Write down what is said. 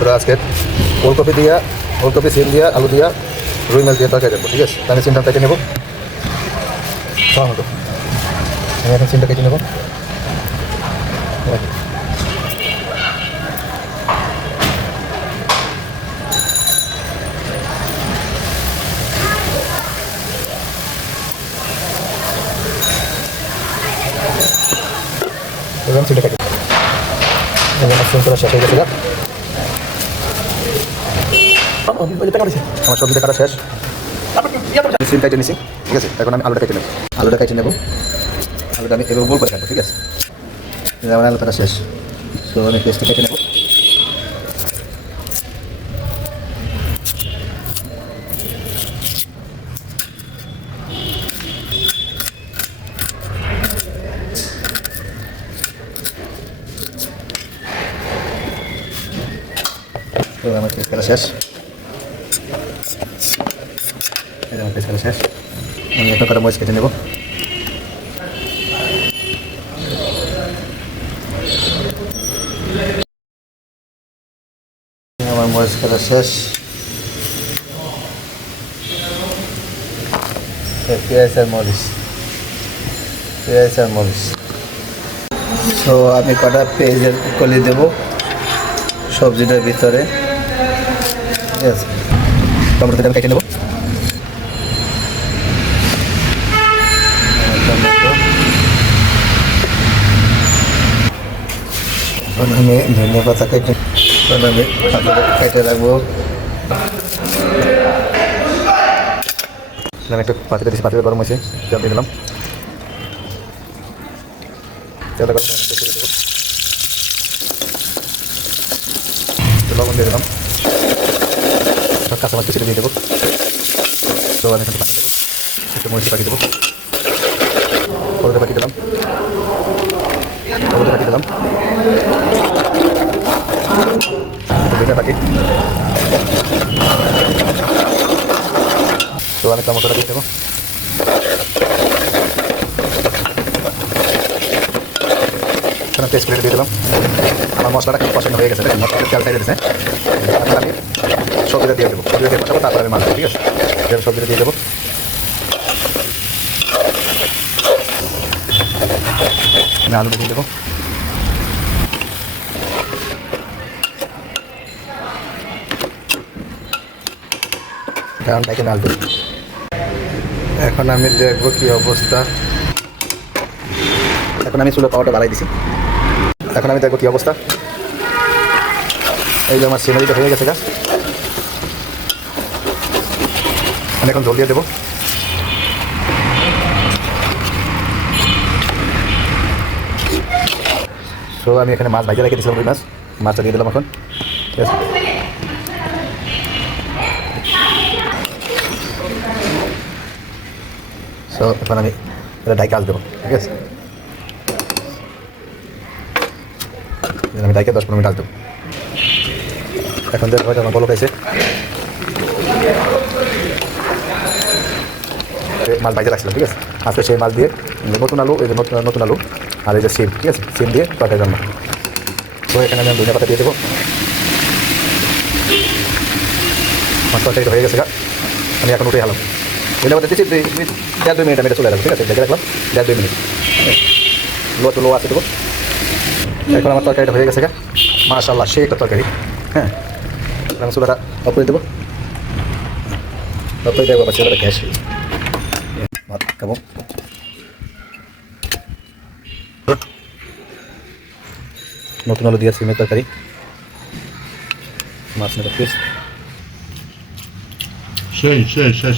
বন্ধুরা আজকে। ওলকপি দিয়া, ওলকপি সিম দিয়া, আলু দিয়া, রুই মাছ দিয়ে তরকারি দেবো ঠিক আছে? আমি সিমটা কেটে নেব। খাওয়া আমি এখন সিমটা কেটে নেব। এবার সিমটা কেটে সিম করা শেষ হয়ে গেছে। আমার সবজিটা কাটা শেষ। সিম কেটে নিছি, ঠিক আছে? এখন আমি আলুটা কেটে নেব। আলুটা কেটে নেব। আলুটা আমি এবার গোল করে কাটবো, ঠিক আছে? যেমন আলু কাটা শেষ। তো আমি পেস্টটা কেটে নেব। আমার করা শেষ। করা শেষ আমি এখন কটা মরিচ কেটে নেব আমার মরিচ করা শেষ তো আমি কটা পেঁয়াজের কলি দেবো? সবজিটার ভিতরে। ঠিক আছে কেটে নেব এখন আমি ধনিয়া পাতা কেটে এখন আমি কেটে রাখব। আমি একটু পাতিটা দিয়েছি পাতিটা গরম হয়েছে তেল দিয়ে দিলাম। তেলটা গরম লবণ দিয়ে দিলাম। সব কাঁচামাচ কিছু দিয়ে দেবো। তো আমি একটু পানি দেবো, একটু মরিচ পাখি দেবো। পাখি দিলাম। পাখি দিলাম। আমি টমেটোটা দিয়ে দেবো। এখানে পেস্ট করে দিয়ে দিলাম। আমার মশলাটা খুব পছন্দ হয়ে গেছে মশলাটা তেল খাই দিয়েছে। আমি সবজিটা দিয়ে দেবো। সবজিটা দিয়ে বসাবো, তারপরে আমি মাছ ঠিক আছে? সবজিটা দিয়ে দেবো। আমি আলু দিয়ে দেবো। কারণ তাকে আলু। এখন আমি দেখব কি অবস্থা। এখন আমি চুলো পাওয়াটা বাড়াই দিছি। এখন আমি দেখব কি অবস্থা। এই যে আমার সিনারিটা হয়ে গেছে গাছ আমি এখন জল দিয়ে দেবো। সো আমি এখানে মাছ ভাজা রেখে দিয়েছিলাম ওই মাছ। মাছটা দিয়ে দিলাম এখন। ঠিক আছে। সো এখন আমি এটা ডাইকে আস দেবো ঠিক আছে আমি ডাইকে দশ পনেরো মিনিট আস দেবো এখন দেখ হয়তো আমার বলো খাইছে মাছ বাইজে রাখছিলাম, ঠিক আছে? আজকে সেই মাছ দিয়ে নতুন আলু, এই যে নতুন নতুন আলু, আর এই যে সিম, ঠিক আছে? সিম দিয়ে তরকারি রান্না তো এখানে আমি ধনিয়া পাতা দিয়ে দেবো। মাছ তরকারিটা হয়ে গেছে গা। আমি এখন উঠে হালাম। ধনিয়া পাতা দিচ্ছি দুই দুই- দেড় দুই মিনিট আমি এটা চলে রাখব ঠিক আছে? দেখে রাখলাম। দেড় দুই মিনিট। লো তো লো আছে দেবো এখন আমার তরকারিটা হয়ে গেছে গা। মাশাল্লাহ সেই একটা তরকারি। হ্যাঁ। আমি চুলাটা অফ করে দেবো। অফ করে দেবো চুলাটা গ্যাস। ভাত খাব। নতুন আলু দিয়ে সিমের তরকারি। মাছ নেব পিস সেই সেই সেই